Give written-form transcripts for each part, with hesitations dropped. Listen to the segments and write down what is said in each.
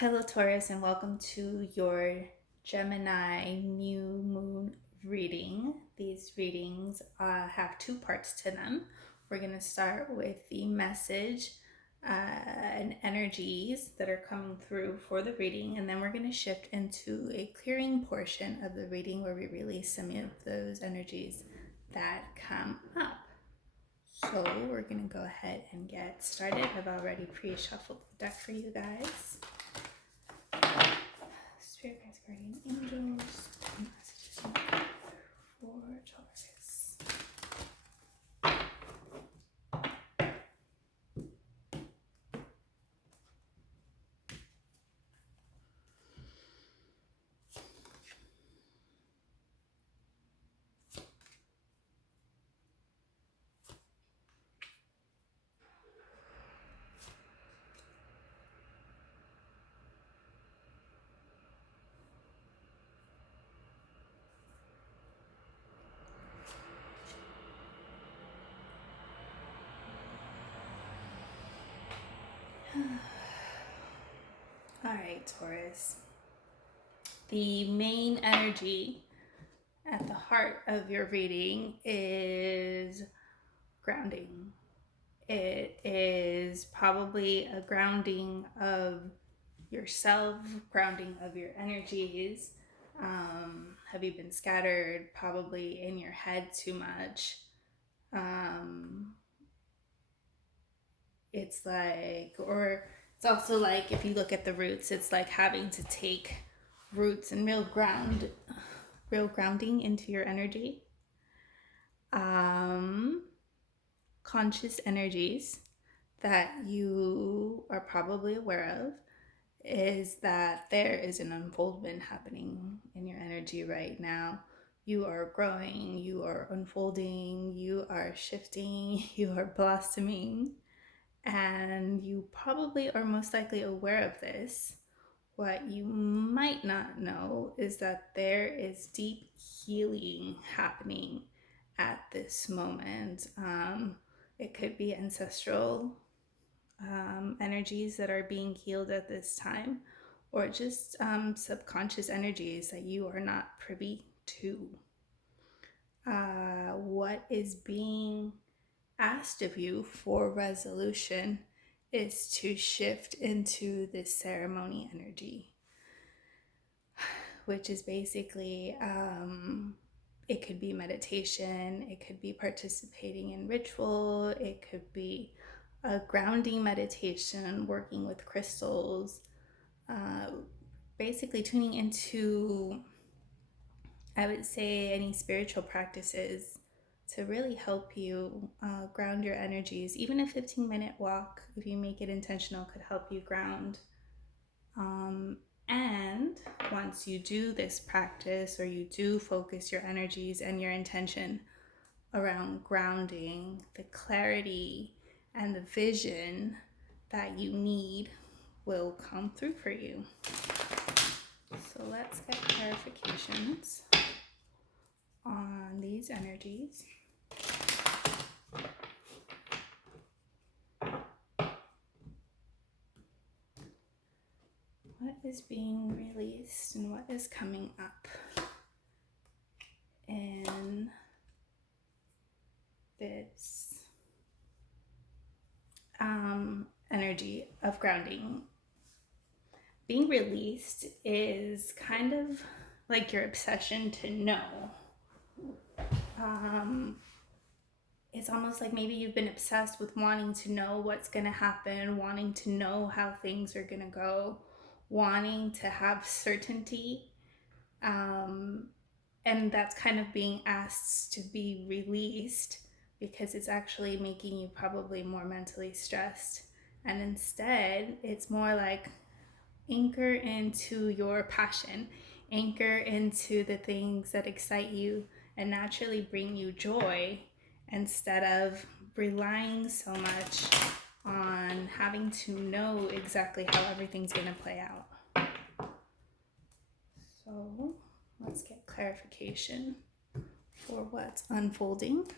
Hello, Taurus, and welcome to your Gemini new moon reading. These readings have two parts to them. We're going to start with the message and energies that are coming through for the reading, and then we're going to shift into a clearing portion of the reading where we release some of those energies that come up. So we're going to go ahead and get started. I've already pre-shuffled the deck for you guys. Spirit guides, guardian angels, messages for Taurus. All right, Taurus. The main energy at the heart of your reading is grounding. It is probably a grounding of yourself, grounding of your energies. Have you been scattered, probably in your head too much? It's like, or it's also like, if you look at the roots, it's like having to take roots and real grounding into your energy. Conscious energies that you are probably aware of is that there is an unfoldment happening in your energy right now. You are growing, you are unfolding, you are shifting, you are blossoming, and you probably are most likely aware of this. What you might not know is that there is deep healing happening at this moment. It could be ancestral energies that are being healed at this time, or just subconscious energies that you are not privy to. What is being asked of you for resolution is to shift into this ceremony energy, which is basically it could be meditation, it could be participating in ritual, it could be a grounding meditation, working with crystals, basically tuning into, I would say, any spiritual practices to really help you ground your energies. Even a 15-minute walk, if you make it intentional, could help you ground. And once you do this practice, or you do focus your energies and your intention around grounding, the clarity and the vision that you need will come through for you. So let's get clarifications on these energies. What is being released and what is coming up in this energy of grounding? Being released is kind of like your obsession to know. It's almost like maybe you've been obsessed with wanting to know what's going to happen, wanting to know how things are going to go, wanting to have certainty. And that's kind of being asked to be released, because it's actually making you probably more mentally stressed. And instead, it's more like anchor into your passion, anchor into the things that excite you and naturally bring you joy, instead of relying so much on having to know exactly how everything's going to play out. So let's get clarification for what's unfolding.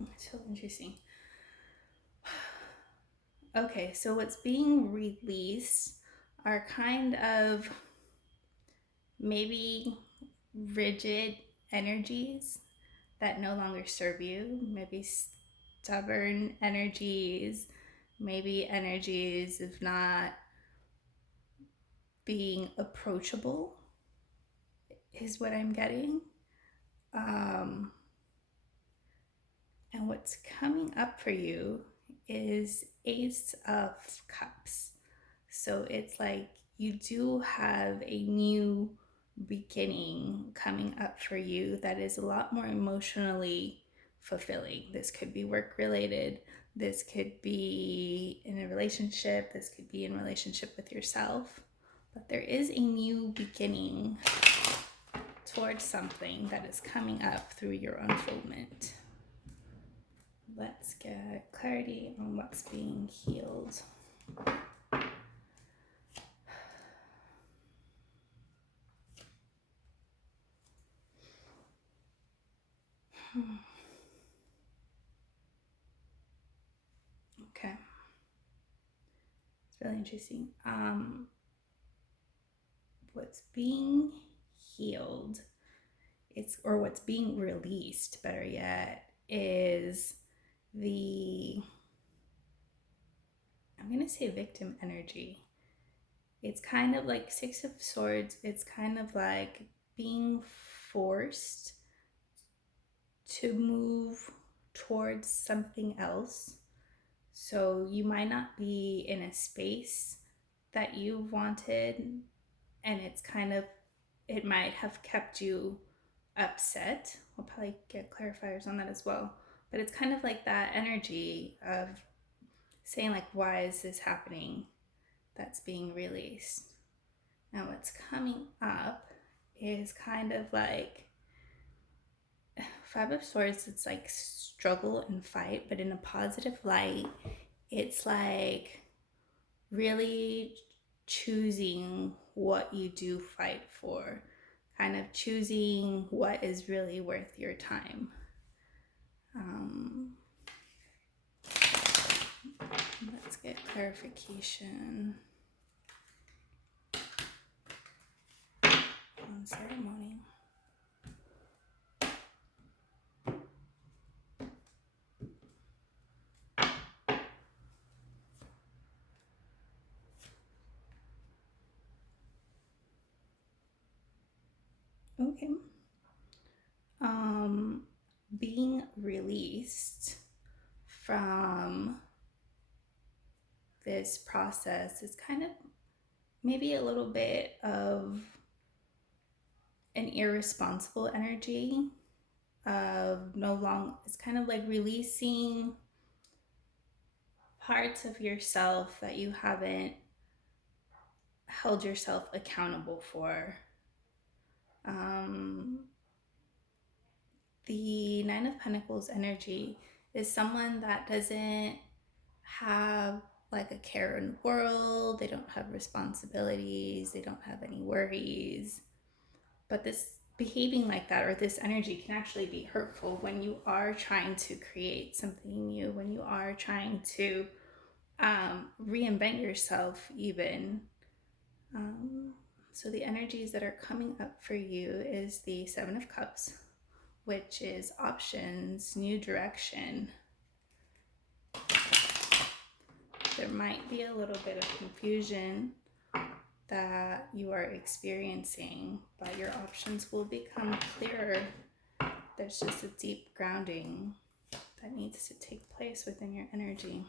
It's so interesting. Okay, so what's being released are kind of maybe rigid energies that no longer serve you, maybe stubborn energies, maybe energies of not being approachable, is what I'm getting. Um, and what's coming up for you is Ace of Cups. So it's like you do have a new beginning coming up for you that is a lot more emotionally fulfilling. This could be work related, this could be in a relationship, this could be in relationship with yourself. But there is a new beginning towards something that is coming up through your unfoldment. Let's get clarity on what's being healed. Okay. It's really interesting. What's being healed, or what's being released, better yet, is the, I'm going to say victim energy. It's kind of like Six of Swords. It's kind of like being forced to move towards something else. So you might not be in a space that you wanted, and it's kind of, it might have kept you upset. We'll probably get clarifiers on that as well. But it's kind of like that energy of saying, like, why is this happening? That's being released. Now, what's coming up is kind of like Five of Swords. It's like struggle and fight, but in a positive light. It's like really choosing what you do fight for, kind of choosing what is really worth your time. Let's get clarification on ceremony. Okay. Being released from this process is kind of maybe a little bit of an irresponsible energy of no long, it's kind of like releasing parts of yourself that you haven't held yourself accountable for. The Nine of Pentacles energy is someone that doesn't have like a care in the world, they don't have responsibilities, they don't have any worries. But this behaving like that, or this energy, can actually be hurtful when you are trying to create something new, when you are trying to reinvent yourself even. So the energies that are coming up for you is the Seven of Cups, which is options, new direction. There might be a little bit of confusion that you are experiencing, but your options will become clearer. There's just a deep grounding that needs to take place within your energy.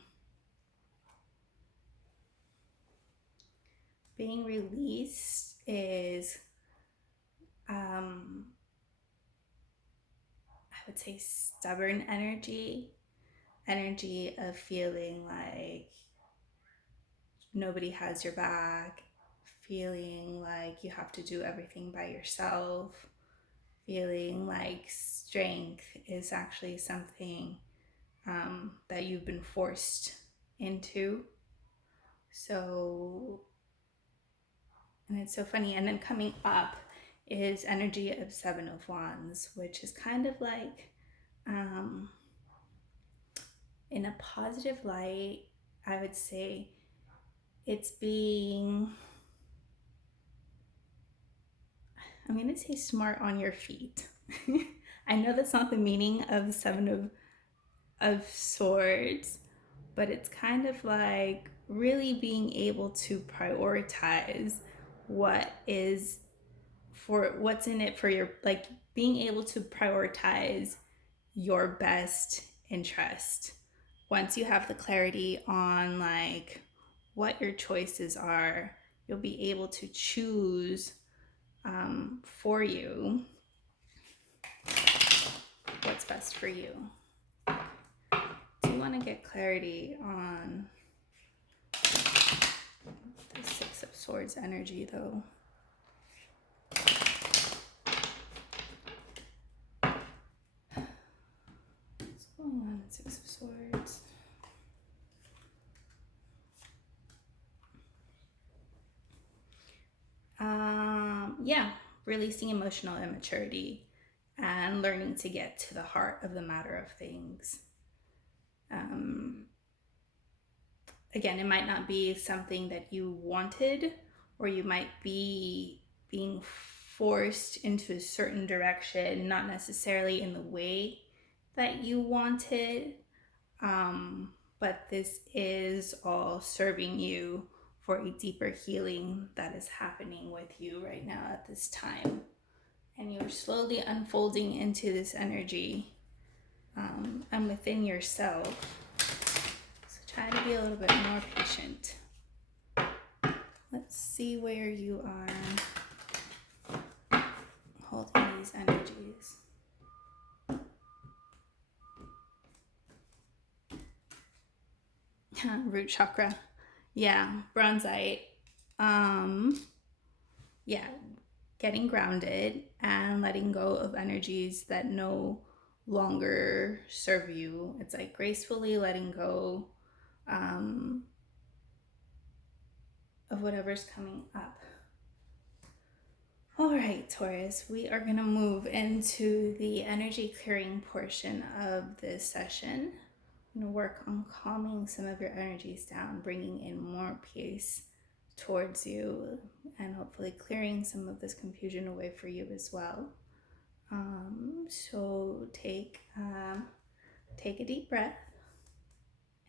Being released is, I would say, stubborn energy of feeling like nobody has your back, feeling like you have to do everything by yourself, feeling like strength is actually something that you've been forced into. So, and it's so funny. And then coming up is energy of Seven of Wands, which is kind of like in a positive light, I would say it's being, I'm going to say smart on your feet. I know that's not the meaning of the of Swords, but it's kind of like really being able to prioritize what is for what's in it for your, like being able to prioritize your best interest. Once you have the clarity on like what your choices are, you'll be able to choose for you what's best for you. Do you want to get clarity on the Six of Swords energy though? What's going on in Six of Swords? Yeah, releasing emotional immaturity and learning to get to the heart of the matter of things. Again, it might not be something that you wanted, or you might be being forced into a certain direction, not necessarily in the way that you wanted. But this is all serving you for a deeper healing that is happening with you right now at this time. And you're slowly unfolding into this energy and within yourself. So try to be a little bit more patient. Let's see where you are holding these energies. Root chakra. Yeah, bronzite. Yeah, getting grounded and letting go of energies that no longer serve you. It's like gracefully letting go of whatever's coming up. All right, Taurus, we are going to move into the energy clearing portion of this session. I'm going to work on calming some of your energies down, bringing in more peace towards you, and hopefully clearing some of this confusion away for you as well. So take a deep breath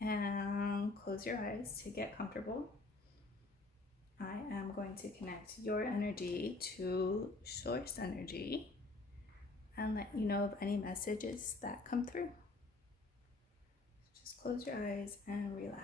and close your eyes to get comfortable. I am going to connect your energy to source energy and let you know of any messages that come through. Just close your eyes and relax.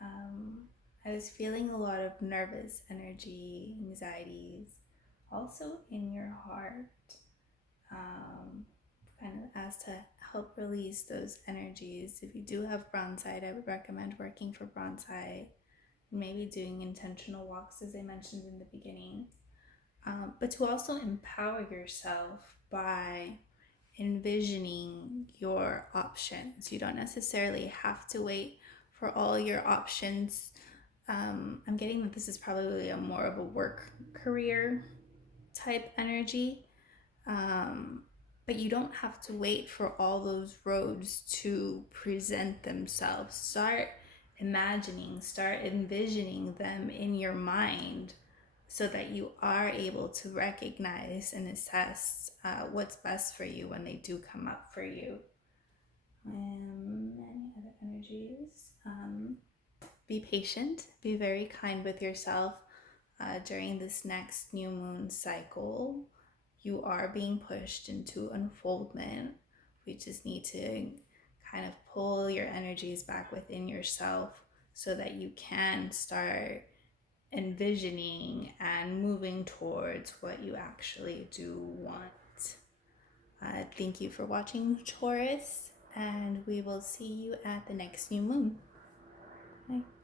Um, I was feeling a lot of nervous energy, anxieties, also in your heart, um, kind of as to help release those energies. If you do have bronzite, I would recommend working for bronzite, maybe doing intentional walks, as I mentioned in the beginning, but to also empower yourself by envisioning your options. You don't necessarily have to wait for all your options. I'm getting that this is probably a more of a work career type energy. Um, but you don't have to wait for all those roads to present themselves. Start envisioning them in your mind so that you are able to recognize and assess what's best for you when they do come up for you. Any other energies? Be patient, be very kind with yourself during this next new moon cycle. You are being pushed into unfoldment. We just need to kind of pull your energies back within yourself so that you can start envisioning and moving towards what you actually do want. Thank you for watching, Taurus, and we will see you at the next new moon. Bye.